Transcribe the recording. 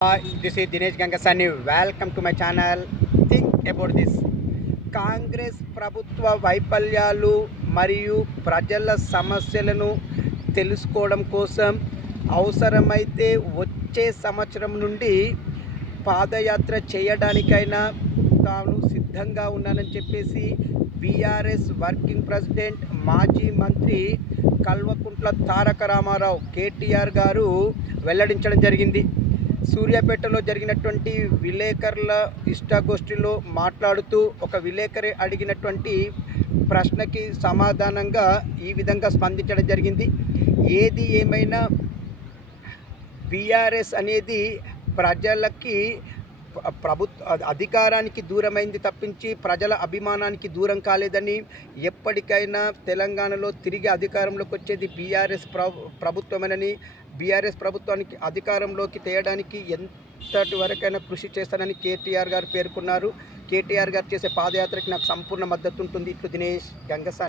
This is Dinesh Gangasani. Welcome to my channel. Think about this. Congress ప్రభుత్వ వైఫల్యాలు మరియు ప్రజల సమస్యలను తెలుసుకోవడం కోసం అవసరమైతే వచ్చే సంవత్సరం నుండి పాదయాత్ర చేయడానికైనా తాను సిద్ధంగా ఉన్నానని చెప్పేసి బీఆర్ఎస్ వర్కింగ్ ప్రెసిడెంట్ మాజీ మంత్రి కల్వకుంట్ల తారక రామారావు కేటీఆర్ గారు వెల్లడించడం జరిగింది. సూర్యాపేటలో జరిగినటువంటి విలేకరుల ఇష్టాగోష్ఠిలో మాట్లాడుతూ ఒక విలేకరి అడిగినటువంటి ప్రశ్నకి సమాధానంగా ఈ విధంగా స్పందించడం జరిగింది. ఏది ఏమైనా బీఆర్ఎస్ అనేది ప్రజలకి అధికారానికి దూరమైంది తప్పించి ప్రజల అభిమానానికి దూరం కాలేదని, ఎప్పటికైనా తెలంగాణలో తిరిగి అధికారంలోకి వచ్చేది బీఆర్ఎస్ ప్రభుత్వమేనని, బీఆర్ఎస్ ప్రభుత్వానికి అధికారంలోకి తేయడానికి ఎంతటి వరకైనా కృషి చేస్తానని కేటీఆర్ గారు పేర్కొన్నారు. కేటీఆర్ గారు చేసే పాదయాత్రకి నాకు సంపూర్ణ మద్దతు ఉంటుంది. ఇట్లు దినేష్ గంగసాని.